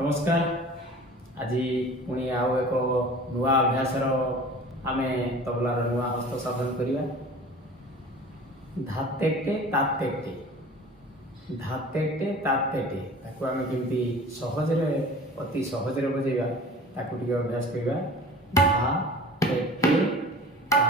नमस्कार। आज पुणी आउ एक नुआ अभ्यासर आमे तबलार नुआ हस्त साधन करिया। धातेटे तातेटे धातेटे तातेटे ताकू आमे केमती सहजरे अति सहजरे बजेगा ताकू टिके अभ्यास करिया। धा तेटे ता